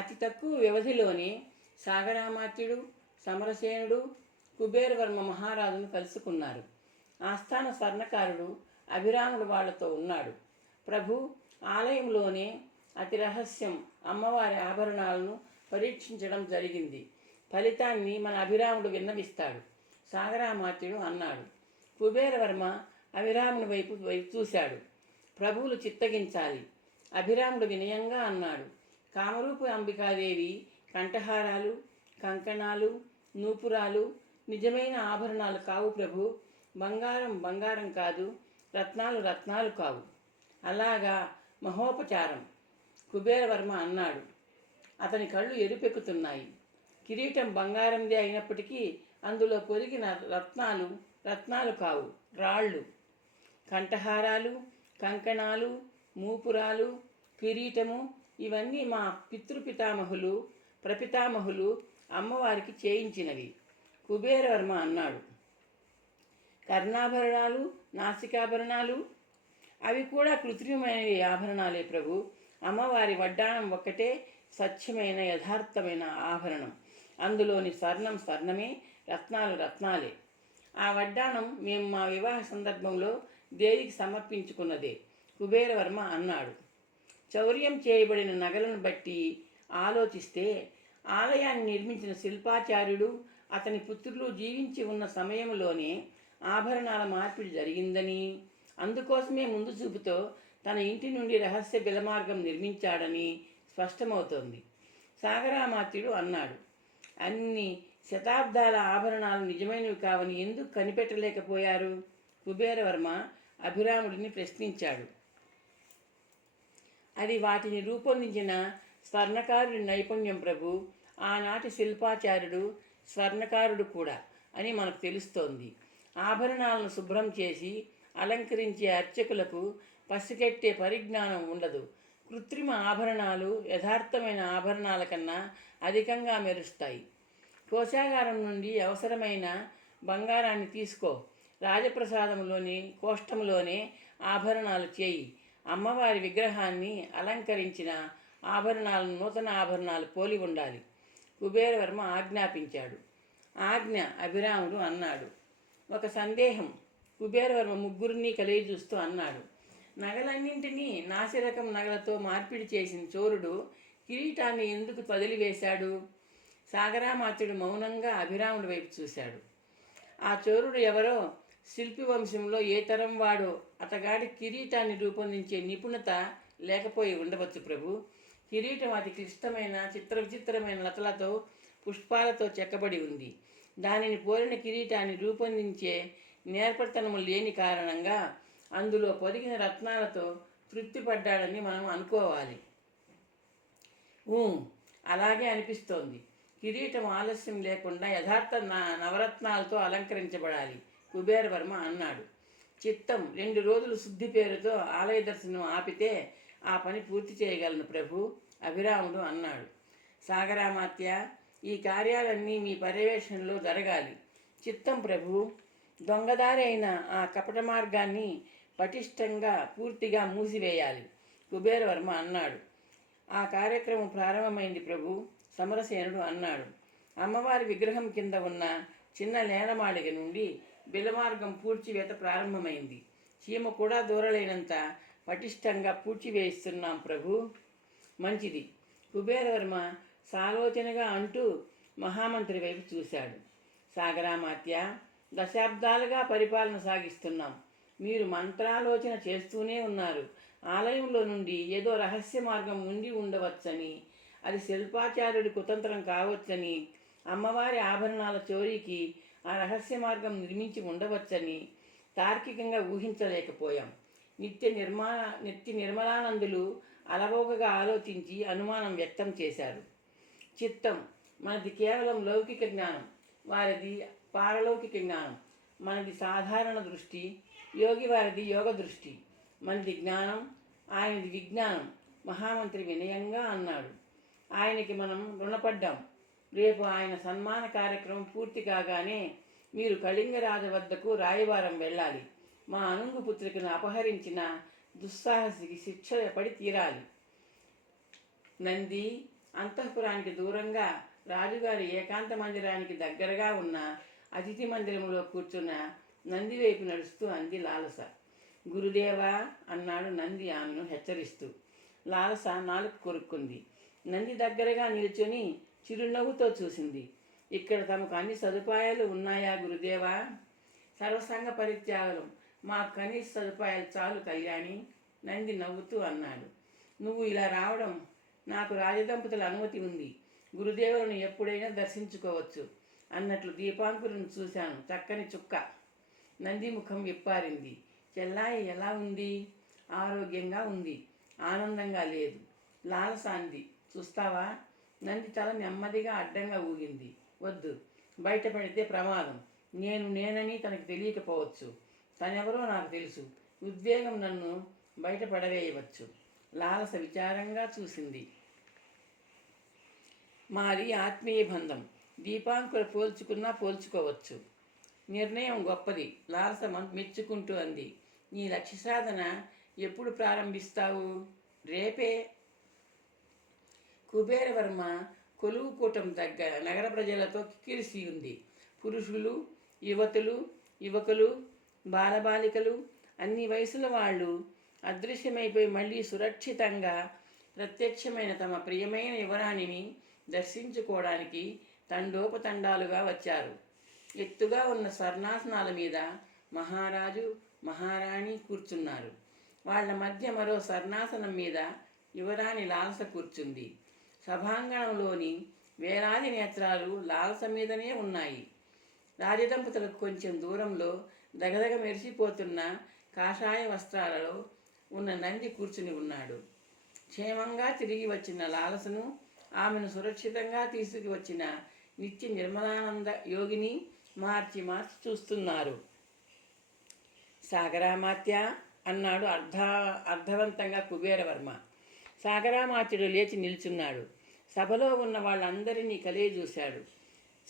అతి తక్కువ వ్యవధిలోనే సాగరామాత్యుడు సమరసేనుడు కుబేరవర్మ మహారాజును కలుసుకున్నారు. ఆస్థాన స్వర్ణకారుడు అభిరాముడు వాళ్ళతో ఉన్నాడు. ప్రభు ఆలయంలోనే అతి రహస్యం అమ్మవారి ఆభరణాలను పరీక్షించడం జరిగింది. ఫలితాన్ని మన అభిరాముడు విన్నవిస్తాడు. సాగరామాత్యుడు అన్నాడు. కుబేరవర్మ అభిరాముని వైపు వైపు చూశాడు. ప్రభువులు చిత్తగించాలి. అభిరాముడు వినయంగా అన్నాడు. కామరూపు అంబికాదేవి కంఠహారాలు కంకణాలు నూపురాలు నిజమైన ఆభరణాలు కావు ప్రభు. బంగారం బంగారం కాదు రత్నాలు రత్నాలు కావు. అలాగా మహోపచారం. కుబేరవర్మ అన్నాడు. అతని కళ్ళు ఎరుపెక్కుతున్నాయి. కిరీటం బంగారందే అయినప్పటికీ అందులో పొదిగిన రత్నాలు రత్నాలు కావు రాళ్ళు. కంఠహారాలు కంకణాలు మూపురాలు కిరీటము ఇవన్నీ మా పితృపితామహులు ప్రపితామహులు అమ్మవారికి చేయించినవి. కుబేరవర్మ అన్నాడు. కర్ణాభరణాలు నాసికాభరణాలు అవి కూడా కృత్రిమమైన ఆభరణాలే ప్రభు. అమ్మవారి వడ్డాణం ఒక్కటే స్వచ్ఛమైన యథార్థమైన ఆభరణం. అందులోని స్వర్ణం స్వర్ణమే రత్నాలు రత్నాలే. ఆ వడ్డాణం మేము మా వివాహ సందర్భంలో దేవికి సమర్పించుకున్నదే. కుబేరవర్మ అన్నాడు. చౌర్యం చేయబడిన నగలను బట్టి ఆలోచిస్తే ఆలయాన్ని నిర్మించిన శిల్పాచార్యుడు అతని పుత్రులు జీవించి ఉన్న సమయంలోనే ఆభరణాల మార్పిడి జరిగిందని. అందుకోసమే ముందు చూపుతో తన ఇంటి నుండి రహస్య బిలమార్గం నిర్మించాడని స్పష్టమవుతోంది. సాగరామాత్యుడు అన్నాడు అన్ని శతాబ్దాల ఆభరణాలు నిజమైనవి కావని ఎందుకు కనిపెట్టలేకపోయారు? కుబేరవర్మ అభిరాముడిని ప్రశ్నించాడు అది వాటిని రూపొందించిన స్వర్ణకారుడి నైపుణ్యం ప్రభు ఆనాటి శిల్పాచార్యుడు స్వర్ణకారుడు కూడా అని మనకు తెలుస్తోంది. ఆభరణాలను శుభ్రం చేసి అలంకరించే అర్చకులకు పసిగట్టే పరిజ్ఞానం ఉండదు. కృత్రిమ ఆభరణాలు యథార్థమైన ఆభరణాల కన్నా అధికంగా మెరుస్తాయి. కోశాగారం నుండి అవసరమైన బంగారాన్ని తీసుకో. రాజప్రసాదంలోని కోష్టంలోనే ఆభరణాలు చేయి. అమ్మవారి విగ్రహాన్ని అలంకరించిన ఆభరణాలను నూతన ఆభరణాలు పోలి ఉండాలి. కుబేరవర్మ ఆజ్ఞాపించాడు. ఆజ్ఞ అభిరాముడు అన్నాడు. ఒక సందేహం. కుబేరవర్మ ముగ్గురిని కలిగి చూస్తూ అన్నాడు. నగలన్నింటినీ నాసిరకం నగలతో మార్పిడి చేసిన చోరుడు కిరీటాన్ని ఎందుకు వదిలివేశాడు సాగరామాత్యుడు మౌనంగా అభిరాముడి వైపు చూశాడు. ఆ చోరుడు ఎవరో శిల్పి వంశంలో ఏ తరం వాడో అతగాడి కిరీటాన్ని రూపొందించే నిపుణత లేకపోయి ఉండవచ్చు ప్రభు. కిరీటం అతి క్లిష్టమైన చిత్ర విచిత్రమైన లతలతో పుష్పాలతో చెక్కబడి ఉంది. దానిని పోలిన కిరీటాన్ని రూపొందించే నేర్పరితనము లేని కారణంగా అందులో పొదిగిన రత్నాలతో తృప్తిపడ్డాడని మనం అనుకోవాలి. ఊ, అలాగే అనిపిస్తోంది. కిరీటం ఆలస్యం లేకుండా యథార్థ నవరత్నాలతో అలంకరించబడాలి. కుబేరవర్మ అన్నాడు. చిత్తం రెండు రోజులు శుద్ధి పేరుతో ఆలయ దర్శనం ఆపితే ఆ పని పూర్తి చేయగలను ప్రభు అభిరాముడు అన్నాడు. సాగరామాత్య ఈ కార్యాలన్నీ మీ పర్యవేక్షణలో జరగాలి. చిత్తం ప్రభు దొంగదారి అయిన ఆ కపట మార్గాన్ని పటిష్టంగా పూర్తిగా మూసివేయాలి కుబేరవర్మ అన్నాడు. ఆ కార్యక్రమం ప్రారంభమైంది ప్రభు సమరసేనుడు అన్నాడు. అమ్మవారి విగ్రహం కింద ఉన్న చిన్న నేలమాళిగ నుండి బిలమార్గం పూడ్చివేత ప్రారంభమైంది. చీమ కూడా దూరలేనంత పటిష్టంగా పూడ్చివేయిస్తున్నాం ప్రభు. మంచిది. కుబేరవర్మ సాలోచనగా అంటూ మహామంత్రి వైపు చూశాడు. సాగరామాత్య దశాబ్దాలుగా పరిపాలన సాగిస్తున్నాం. మీరు మంత్రాలోచన చేస్తూనే ఉన్నారు. ఆలయంలో నుండి ఏదో రహస్య మార్గం ఉండి ఉండవచ్చని అది శిల్పాచార్యుడి కుతంత్రం కావచ్చని అమ్మవారి ఆభరణాల చోరీకి ఆ రహస్య మార్గం నిర్మించి ఉండవచ్చని తార్కికంగా ఊహించలేకపోయాం. నిత్య నిర్మాణ నిత్య నిర్మలానందులు అలవోకగా ఆలోచించి అనుమానం వ్యక్తం చేశారు. చిత్తం మనది కేవలం లౌకిక జ్ఞానం వారిది పారలౌకిక జ్ఞానం మనది సాధారణ దృష్టి యోగి వారిది యోగ దృష్టి మనది జ్ఞానం ఆయనది విజ్ఞానం మహామంత్రి వినయంగా అన్నాడు. ఆయనకి మనం రుణపడ్డాం. రేపు ఆయన సన్మాన కార్యక్రమం పూర్తి కాగానే మీరు కళింగరాజు వద్దకు రాయవారం వెళ్ళాలి. మా అనుంగు పుత్రికను అపహరించిన దుస్సాహసికి శిక్ష పడి తీరాలి. నంది అంతఃపురానికి దూరంగా రాజుగారి ఏకాంత మందిరానికి దగ్గరగా ఉన్న అతిథి మందిరంలో కూర్చున్న నంది వైపు నడుస్తూ అంది లాలస. గురుదేవా అన్నాడు నంది ఆమెను హెచ్చరిస్తూ. లాలస నాలుగు కొరుక్కుంది. నంది దగ్గరగా నిల్చొని చిరునవ్వుతో చూసింది. ఇక్కడ తమకు అన్ని సదుపాయాలు ఉన్నాయా గురుదేవా? సర్వసంగ పరిత్యాగం. మా కనీస సదుపాయాలు చాలు కళ్యాణి నంది నవ్వుతూ అన్నాడు. నువ్వు ఇలా రావడం నాకు రాజదంపతుల అనుమతి ఉంది. గురుదేవులను ఎప్పుడైనా దర్శించుకోవచ్చు అన్నట్లు దీపాంకులను చూశాను చక్కని చుక్క. నంది ముఖం విప్పారింది చెల్లాయి ఎలా ఉంది? ఆరోగ్యంగా ఉంది. ఆనందంగా లేదు. లాలసాంది చూస్తావా? నంది తల నెమ్మదిగా అడ్డంగా ఊగింది. వద్దు బయట పెడితే ప్రమాదం. నేను నేనని తనకు తెలియకపోవచ్చు. తనెవరో నాకు తెలుసు. ఉద్వేగం నన్ను బయట పడవేయవచ్చు. లాలస విచారంగా చూసింది. మాది ఆత్మీయ బంధం. దీపాంకుల పోల్చుకున్నా పోల్చుకోవచ్చు. నిర్ణయం గొప్పది. లాలస మెచ్చుకుంటూ అంది. నీ లక్ష్య సాధన ఎప్పుడు ప్రారంభిస్తావు? రేపే కుబేరవర్మ కొలువు కూటం దగ్గర నగర ప్రజలతో కిక్కిరిసి ఉంది. పురుషులు యువతులు యువకులు బాలబాలికలు అన్ని వయసుల వాళ్ళు అదృశ్యమైపోయి మళ్ళీ సురక్షితంగా ప్రత్యక్షమైన తమ ప్రియమైన యువరాణిని దర్శించుకోవడానికి తండోపతండాలుగా వచ్చారు. ఎత్తుగా ఉన్న స్వర్ణాసనాల మీద మహారాజు మహారాణి కూర్చున్నారు. వాళ్ళ మధ్య మరో స్వర్ణాసనం మీద యువరాణి లాలస కూర్చుంది. సభాంగణంలోని వేలాది నేత్రాలు లాలస మీదనే ఉన్నాయి. రాజదంపతులకు కొంచెం దూరంలో దగదగ మెరిసిపోతున్న కాషాయ వస్త్రాలలో ఉన్న నంది కూర్చుని ఉన్నాడు. క్షేమంగా తిరిగి వచ్చిన లాలసను ఆమెను సురక్షితంగా తీసుకువచ్చిన నిత్య నిర్మలానంద యోగిని మార్చి మార్చి చూస్తున్నారు. సాగరామాత్య అన్నాడు అర్ధ అర్థవంతంగా కుబేరవర్మ. సాగరామాత్యుడు లేచి నిల్చున్నాడు. సభలో ఉన్న వాళ్ళందరినీ కలియజూశాడు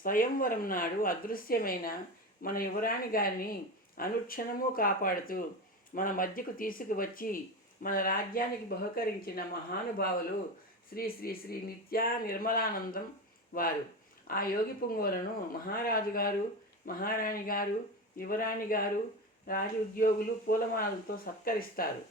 స్వయంవరం నాడు అదృశ్యమైన మన యువరాణి గారిని అనుక్షణము కాపాడుతూ మన మధ్యకు తీసుకువచ్చి మన రాజ్యానికి బహుకరించిన మహానుభావులు శ్రీ శ్రీ శ్రీ నిత్యా నిర్మలానందం వారు. ఆ యోగి పొంగోలను మహారాజు గారు మహారాణి గారు యువరాణి గారు రాజు ఉద్యోగులు పూలమాలలతో సత్కరిస్తారు.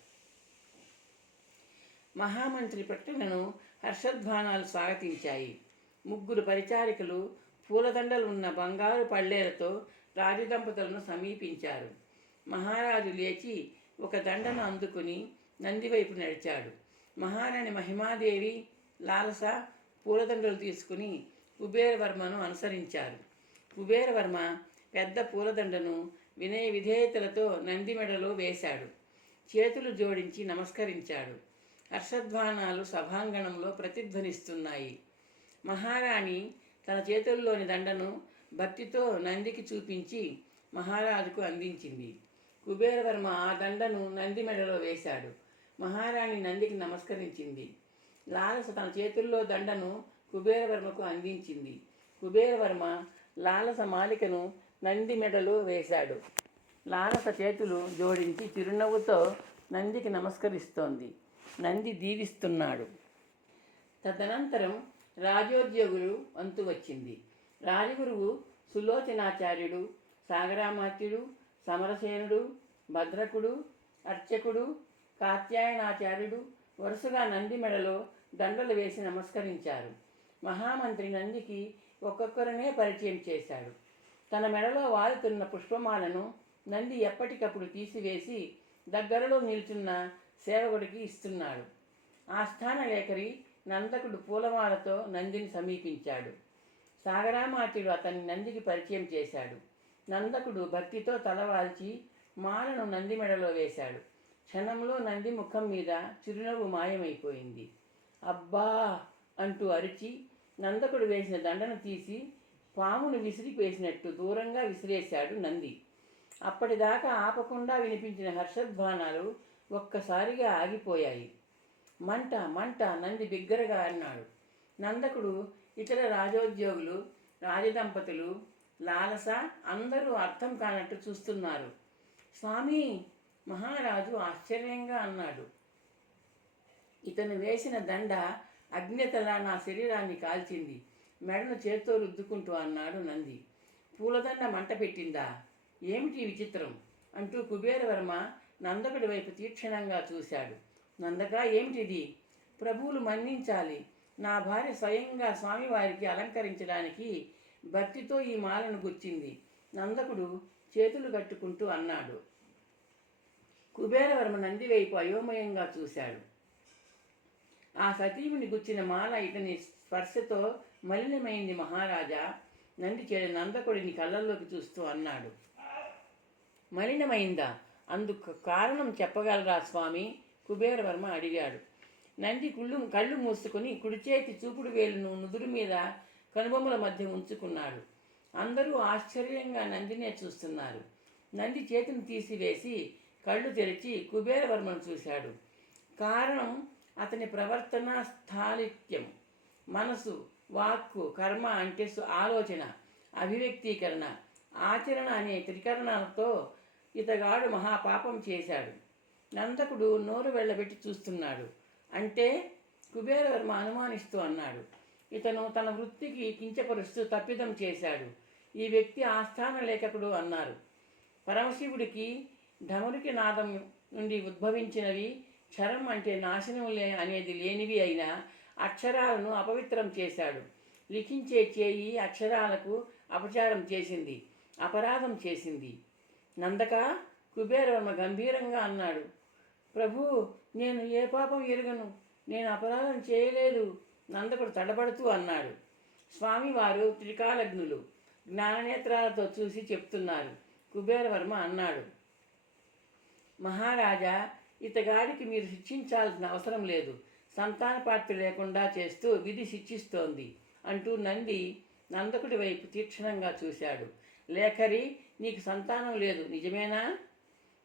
మహామంత్రి ప్రకటనను హర్షధ్వానాలు స్వాగతించాయి. ముగ్గురు పరిచారికలు పూలదండలు ఉన్న బంగారు పళ్ళేలతో రాజదంపతులను సమీపించారు. మహారాజు లేచి ఒక దండను అందుకుని నందివైపు నడిచాడు. మహారాణి మహిమాదేవి లాలస పూలదండలు తీసుకుని కుబేరవర్మను అనుసరించారు. కుబేరవర్మ పెద్ద పూలదండను వినయ విధేయతలతో నంది మెడలో వేశాడు. చేతులు జోడించి నమస్కరించాడు. హర్షధ్వానాలు సభాంగణంలో ప్రతిధ్వనిస్తున్నాయి. మహారాణి తన చేతుల్లోని దండను భక్తితో నందికి చూపించి మహారాజుకు అందించింది. కుబేరవర్మ ఆ దండను నంది మెడలో వేశాడు. మహారాణి నందికి నమస్కరించింది. లాలస తన చేతుల్లో దండను కుబేరవర్మకు అందించింది. కుబేరవర్మ లాలస మాలికను నంది మెడలో వేశాడు. లాలస చేతులు జోడించి చిరునవ్వుతో నందికి నమస్కరిస్తోంది. నంది దీవిస్తున్నాడు. తదనంతరం రాజోద్యోగులు వంతు వచ్చింది. రాజగురువు సులోచనాచార్యుడు సాగరామాత్యుడు సమరసేనుడు భద్రకుడు అర్చకుడు కాత్యాయనాచార్యుడు వరుసగా నంది మెడలో దండలు వేసి నమస్కరించారు. మహామంత్రి నందికి ఒక్కొక్కరినే పరిచయం చేశాడు. తన మెడలో వాలుతున్న పుష్పమాలను నంది ఎప్పటికప్పుడు తీసివేసి దగ్గరలో నిల్చున్న సేవకుడికి ఇస్తున్నాడు. ఆస్థాన లేఖరి నందకుడు పూలమాలతో నందిని సమీపించాడు. సాగరామాత్యుడు అతన్ని నందికి పరిచయం చేశాడు. నందకుడు భక్తితో తలవాల్చి మాలను నంది మెడలో వేశాడు. క్షణంలో నంది ముఖం మీద చిరునవ్వు మాయమైపోయింది. అబ్బా! అంటూ అరిచి నందకుడు వేసిన దండను తీసి పామును విసిరి వేసినట్టు దూరంగా విసిరేశాడు నంది. అప్పటిదాకా ఆపకుండా వినిపించిన హర్షధ్వానాలు ఒక్కసారిగా ఆగిపోయాయి. మంట మంట నంది బిగ్గరగా అన్నాడు. నందకుడు ఇతర రాజోద్యోగులు రాజదంపతులు లాలస అందరూ అర్థం కానట్టు చూస్తున్నారు. స్వామి మహారాజు ఆశ్చర్యంగా అన్నాడు. ఇతను వేసిన దండ అజ్ఞతలా నా శరీరాన్ని కాల్చింది. మెడను చేత్తో రుద్దుకుంటూ అన్నాడు నంది. పూలదండ మంట పెట్టిందా? ఏమిటి విచిత్రం? అంటూ కుబేరవర్మ నందకుడి వైపు తీక్షణంగా చూశాడు. నందక ఏమిటిది? ప్రభువులు మన్నించాలి. నా భార్య స్వయంగా స్వామివారికి అలంకరించడానికి భక్తితో ఈ మాలను గుచ్చింది. నందకుడు చేతులు కట్టుకుంటూ అన్నాడు. కుబేరవర్మ నంది వైపు అయోమయంగా చూశాడు. ఆ సతీవుని గుచ్చిన మాల ఇతని స్పర్శతో మలినమైంది మహారాజా. నంది నందకుడిని కళ్ళల్లోకి చూస్తూ అన్నాడు. మలినమైందా? అందుకు కారణం చెప్పగలరా స్వామి? కుబేరవర్మ అడిగాడు. నంది కుళ్ళు కళ్ళు మూసుకుని కుడిచేతి చూపుడు వేలును నుదురు మీద కనుబొమ్మల మధ్య ఉంచుకున్నాడు. అందరూ ఆశ్చర్యంగా నందినే చూస్తున్నారు. నంది చేతిని తీసివేసి కళ్ళు తెరిచి కుబేరవర్మను చూశాడు. కారణం అతని ప్రవర్తన స్థాలిత్యం. మనసు వాక్కు కర్మ అంటే ఆలోచన అభివ్యక్తీకరణ ఆచరణ అనే త్రికరణాలతో ఇతగాడు మహాపాపం చేశాడు. నందకుడు నోరు వెళ్ళబెట్టి చూస్తున్నాడు. అంటే కుబేరవర్మ అనుమానిస్తూ అన్నాడు. ఇతను తన వృత్తికి కించపరుస్తూ తప్పిదం చేశాడు. ఈ వ్యక్తి ఆస్థాన లేఖకుడు అన్నారు. పరమశివుడికి ఢమరుకి నాదం నుండి ఉద్భవించినవి క్షరం అంటే నాశనం లే అనేది లేనివి అయినా అక్షరాలను అపవిత్రం చేశాడు. లిఖించే చేయి అక్షరాలకు అపచారం చేసింది అపరాధం చేసింది. నందక కుబేరవర్మ గంభీరంగా అన్నాడు. ప్రభు నేను ఏ పాపం ఎరుగను? నేను అపరాధం చేయలేదు. నందకుడు తడబడుతూ అన్నాడు. స్వామివారు త్రికాలగ్నులు జ్ఞాననేత్రాలతో చూసి చెప్తున్నారు. కుబేరవర్మ అన్నాడు. మహారాజా ఇతగాడికి మీరు శిక్షించాల్సిన అవసరం లేదు. సంతానపార్తి లేకుండా చేస్తూ విధి శిక్షిస్తోంది అంటూ నంది నందకుడి వైపు తీక్షణంగా చూశాడు. లేఖరి నీకు సంతానం లేదు. నిజమేనా?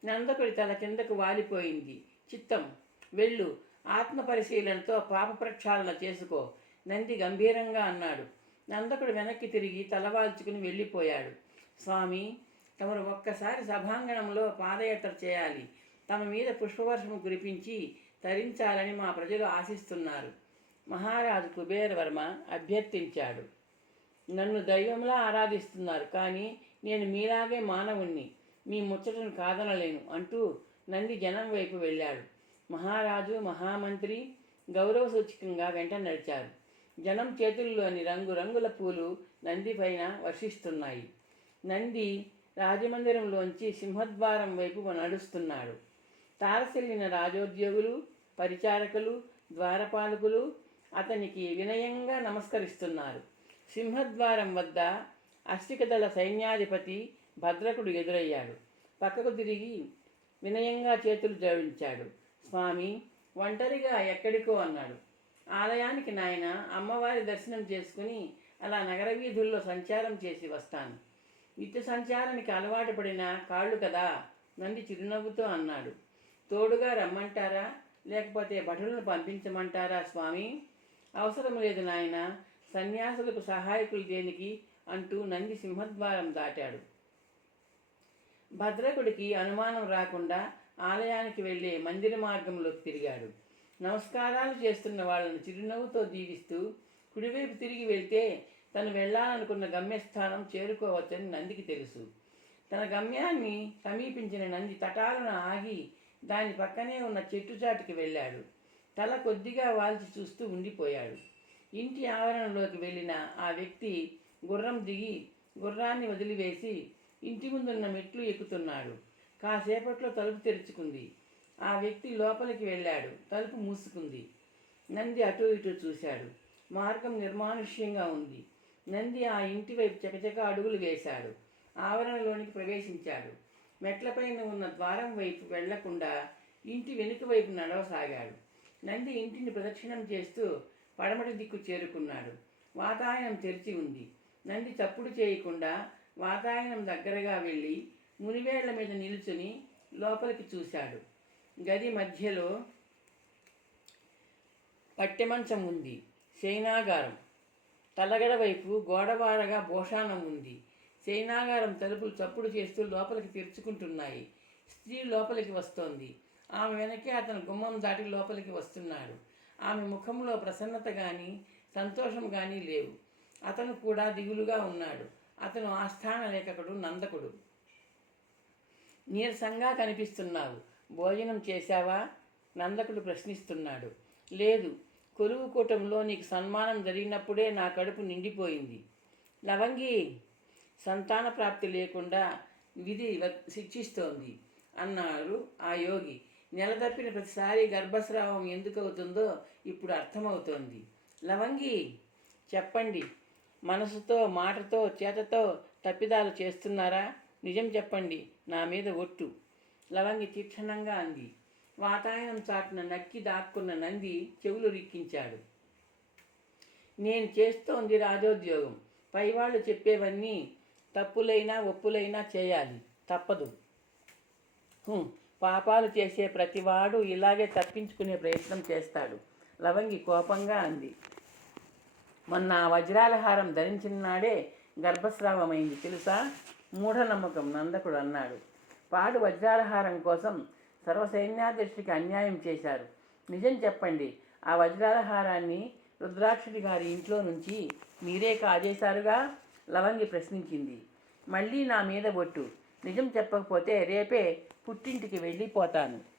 నందకుడి తల కిందకు వాలిపోయింది. చిత్తం వెళ్ళు. ఆత్మ పరిశీలనతో పాప ప్రక్షాళన చేసుకో. నంది గంభీరంగా అన్నాడు. నందకుడు వెనక్కి తిరిగి తలవాల్చుకుని వెళ్ళిపోయాడు. స్వామి తమరు ఒక్కసారి సభాంగణంలో పాదయాత్ర చేయాలి. తమ మీద పుష్పవర్షం కురిపించి తరించాలని మా ప్రజలు ఆశిస్తున్నారు. మహారాజు కుబేరవర్మ అభ్యర్థించాడు. నన్ను దైవంలా ఆరాధిస్తున్నారు. కానీ నేను మీలాగే మానవుణ్ణి మీ ముచ్చటను కాదనలేను అంటూ నంది జనం వైపు వెళ్ళాడు. మహారాజు మహామంత్రి గౌరవ సూచకంగా వెంట నడిచారు. జనం చేతుల్లోని రంగురంగుల పూలు నంది పైన వర్షిస్తున్నాయి. నంది రాజమందిరంలోంచి సింహద్వారం వైపు నడుస్తున్నాడు. తారసిల్లిన రాజోద్యోగులు పరిచారకులు ద్వారపాలకులు అతనికి వినయంగా నమస్కరిస్తున్నారు. సింహద్వారం వద్ద అష్టికదళ సైన్యాధిపతి భద్రకుడు ఎదురయ్యాడు. పక్కకు తిరిగి వినయంగా చేతులు జోడించాడు. స్వామి ఒంటరిగా ఎక్కడికో అన్నాడు. ఆలయానికి నాయన అమ్మవారి దర్శనం చేసుకుని అలా నగర వీధుల్లో సంచారం చేసి వస్తాను. నిత్య సంచారానికి అలవాటు పడిన కాళ్ళు కదా నంది చిరునవ్వుతో అన్నాడు. తోడుగా రమ్మంటారా? లేకపోతే భటులను పంపించమంటారా స్వామి? అవసరం లేదు నాయన సన్యాసులకు సహాయకులు దేనికి? అంటూ నంది సింహద్వారం దాటాడు. భద్రకుడికి అనుమానం రాకుండా ఆలయానికి వెళ్ళే మందిర మార్గంలోకి తిరిగాడు. నమస్కారాలు చేస్తున్న వాళ్ళను చిరునవ్వుతో దీవిస్తూ కుడివైపు తిరిగి వెళ్తే తను వెళ్ళాలనుకున్న గమ్యస్థానం చేరుకోవచ్చని నందికి తెలుసు. తన గమ్యాన్ని సమీపించిన నంది తటాలను ఆగి దాని పక్కనే ఉన్న చెట్టు చాటుకి వెళ్ళాడు. తల కొద్దిగా వాల్చి చూస్తూ ఉండిపోయాడు. ఇంటి ఆవరణలోకి వెళ్ళిన ఆ వ్యక్తి గుర్రం దిగి గుర్రాన్ని వదిలివేసి ఇంటి ముందున్న మెట్లు ఎక్కుతున్నాడు. కాసేపట్లో తలుపు తెరుచుకుంది. ఆ వ్యక్తి లోపలికి వెళ్ళాడు. తలుపు మూసుకుంది. నంది అటు ఇటు చూశాడు. మార్గం నిర్మానుష్యంగా ఉంది. నంది ఆ ఇంటి వైపు చకచక అడుగులు వేశాడు. ఆవరణలోనికి ప్రవేశించాడు. మెట్లపైన ఉన్న ద్వారం వైపు వెళ్ళకుండా ఇంటి వెనుక వైపు నడవసాగాడు. నంది ఇంటిని ప్రదక్షిణం చేస్తూ పడమటి దిక్కు చేరుకున్నాడు. వాతాయనం తెరిచి ఉంది. నంది చప్పుడు చేయకుండా వాతాయనం దగ్గరగా వెళ్ళి మునివేళ్ళ మీద నిలుచుని లోపలికి చూశాడు. గది మధ్యలో పట్టెమంచం ఉంది. శయనాగారం తలగడ వైపు గోడవారగా భోషాణం ఉంది. శయనాగారం తలుపులు చప్పుడు చేస్తూ లోపలికి తెరుచుకుంటున్నాయి. స్త్రీ లోపలికి వస్తోంది. ఆమె వెనకే అతను గుమ్మం దాటి లోపలికి వస్తున్నాడు. ఆమె ముఖంలో ప్రసన్నత కానీ సంతోషం కానీ లేవు. అతను కూడా దిగులుగా ఉన్నాడు. అతను ఆస్థాన లేఖకుడు నందకుడు. నీరసంగా కనిపిస్తున్నావు. భోజనం చేశావా? నందకుడు ప్రశ్నిస్తున్నాడు. లేదు కొలువు కూటంలో నీకు సన్మానం జరిగినప్పుడే నా కడుపు నిండిపోయింది. లవంగి సంతాన ప్రాప్తి లేకుండా విధి వ- శిక్షిస్తోంది అన్నారు ఆ యోగి. నెలదప్పిన ప్రతిసారి గర్భస్రావం ఎందుకు అవుతుందో ఇప్పుడు అర్థమవుతోంది. లవంగి చెప్పండి. మనసుతో మాటతో చేతతో తప్పిదాలు చేస్తున్నారా? నిజం చెప్పండి నా మీద ఒట్టు. లవంగి తీక్షణంగా అంది. వాతాయనం చాటున నక్కి దాక్కున్న నంది చెవులు రిక్కించాడు. నేను చేస్తోంది రాజోద్యోగం. పైవాళ్ళు చెప్పేవన్నీ తప్పులైనా ఒప్పులైనా చేయాలి. తప్పదు. పాపాలు చేసే ప్రతివాడు ఇలాగే తప్పించుకునే ప్రయత్నం చేస్తాడు. లవంగి కోపంగా అంది. మొన్న వజ్రాల హారం ధరించిన నాడే గర్భస్రావమైంది తెలుసా? మూఢనమ్మకం నందకుడు అన్నాడు. పాడు వజ్రాలహారం కోసం సర్వసైన్యాధ్యక్షుడికి అన్యాయం చేశారు. నిజం చెప్పండి ఆ వజ్రాలహారాన్ని రుద్రాక్షుడి గారి ఇంట్లో నుంచి మీరే కాజేశారుగా? లవంగి ప్రశ్నించింది. మళ్ళీ నా మీద బొట్టు నిజం చెప్పకపోతే రేపే పుట్టింటికి వెళ్ళిపోతాను.